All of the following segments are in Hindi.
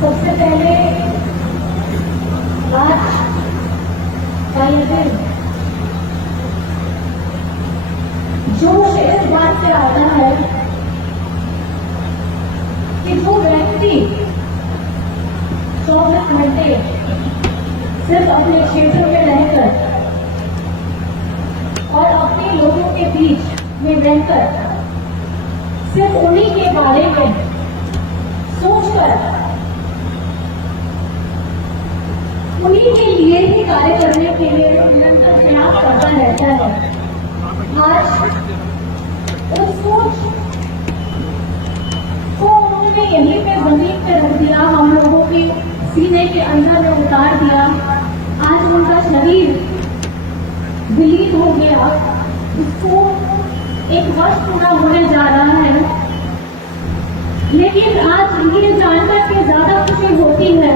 सबसे पहले आज का ये दिन जोश इस बात से आता है कि जो व्यक्ति 24 घंटे सिर्फ अपने क्षेत्र में रहकर और अपने लोगों के बीच में रहकर सिर्फ उन्हीं के बारे में सोचकर उन्हीं के लिए ही कार्य करने के लिए निरंतर प्रयास करता रहता है। आज उस सोच को उन्होंने यहीं पे जमीन पे रख दिया, हम लोगों के सीने के अंदर में उतार दिया। आज उनका शरीर विलीन हो गया, उसको एक वर्ष पूरा होने जा रहा है। लेकिन आज ये जानकर के ज्यादा खुशी होती है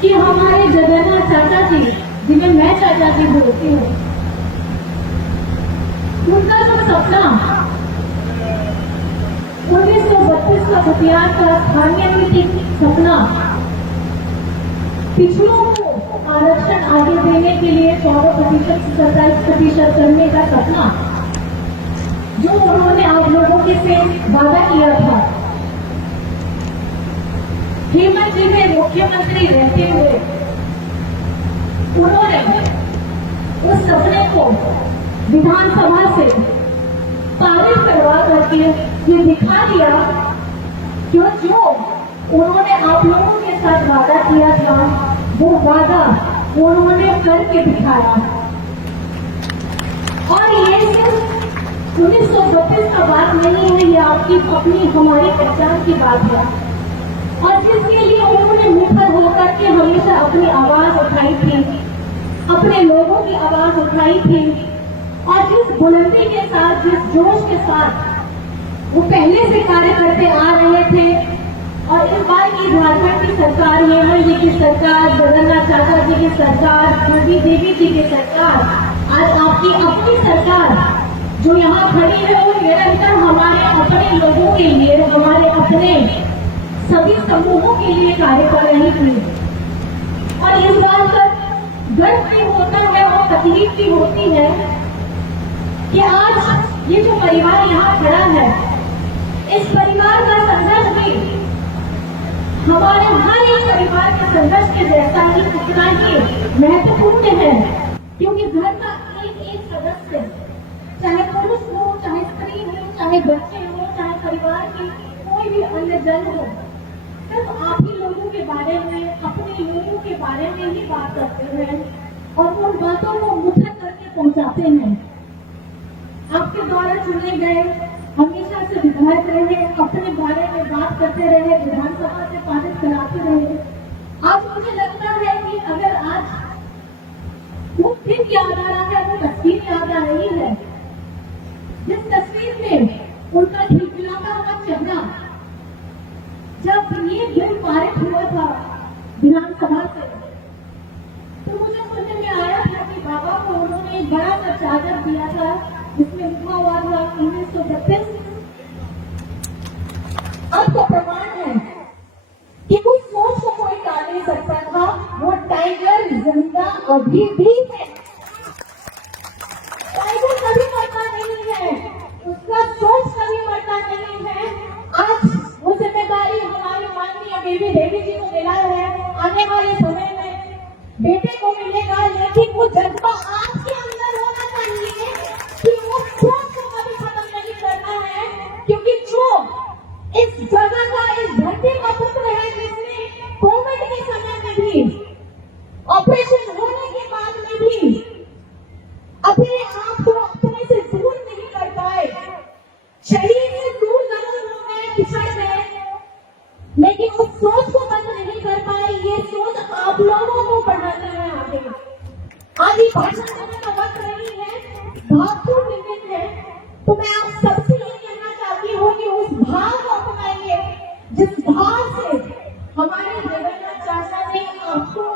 कि हमारे जगन्नाथ चाचा जी, जिन्हें मैं चाचा जी बोलती हूँ, उनका जो सपना 1932 का खतियार का स्थानीय सपना, पिछड़ों को आरक्षण आगे देने के लिए 14% से 27% करने का सपना, जो उन्होंने आप लोगों के से वादा किया था। हेमंत जी ने मुख्यमंत्री रहते हुए उन्होंने उस सपने को विधानसभा से पारित करवा करके ये दिखा दिया कि जो उन्होंने आप लोगों के साथ वादा किया था, वो वादा उन्होंने करके दिखाया। और ये सिर्फ 1932 का बात नहीं है, ये आपकी अपनी हमारी पहचान की बात है, और जिसके लिए उन्होंने मुखर होकर के हमेशा अपनी आवाज उठाई थी, अपने लोगों की आवाज उठाई थी, और जिस बुलंदी के साथ, जिस जोश के साथ वो पहले से कार्य करते आ रहे थे। और इस बार की झारखंड की सरकार, हेमंत जी की सरकार, जगन्नाथ चाचा जी की सरकार, कुलदीप देवी जी की सरकार, आज आपकी अपनी सरकार जो यहाँ खड़ी है, वो निरंतर हमारे अपने लोगों के लिए, हमारे अपने सभी समूहों के लिए कार्य कर रही थी। और इस बात पर गर्व भी होता है और तकलीफ भी होती है कि आज ये जो परिवार यहाँ खड़ा है, इस परिवार का संघर्ष भी हमारे हर एक परिवार के संघर्ष के जैसा ही उतना ही महत्वपूर्ण है। क्योंकि घर का एक एक सदस्य, चाहे पुरुष हो, चाहे स्त्री हो, चाहे बच्चे हो, चाहे परिवार के कोई भी अन्य जन हो, सिर्फ आप ही लोगों के बारे में, अपने लोगों के बारे में ही बात करते हैं और उन बातों को मुखर करके पहुंचाते हैं। आपके द्वारा चुने गए हमेशा से विधायक रहे, अपने बारे में बात करते रहे, विधानसभा से पारित कराते रहे। आज मुझे लगता है कि अगर आज वो दिन याद आ रहा है, वो तस्वीर याद आ रही है, जिस तस्वीर में उनका खिलखिलाता हुआ चेहरा, जब ये बिल पारित हुआ था विधानसभा से, तो मुझे सुनने में आया था कि बाबा को उन्होंने एक बड़ा सा चादर दिया था, जिसमें लिखा हुआ था 1932। अब तो प्रमाण है कि उस सोच को कोई टाल नहीं सकता था, वो टाइगर जिंदा अभी भी है। टाइगर कभी मरता नहीं है, उसका सोच कभी मरता नहीं है। आज वो जिम्मेदारी हमारे माननीय बेबी देवी जी को मिला है, आने वाले समय में बेटे को मिलेगा, लेकिन वो जज्बा आपके अंदर होना चाहिए कि वो सोच को कभी खत्म नहीं करना है। क्योंकि जो इस जगह का, इस धरती का पुत्र है, जिसने कोविड के समय में भी, ऑपरेशन होने के बाद में भी अपने आप को अपने से दूर नहीं कर पाए, शरीर से दूर जरूर हो गए, पिछड़ गए, लेकिन उस सोच को बंद नहीं कर पाए। ये सोच आप लोगों को बढ़ाना है आगे। आज ही भाषण देने का वक्त नहीं है, भावपूर्ण दिन है, तो मैं आप सबसे ये कहना चाहती हूँ कि उस भाव को अपनाइए, जिस भाव से हमारे जगन्नाथ चाचा ने आपको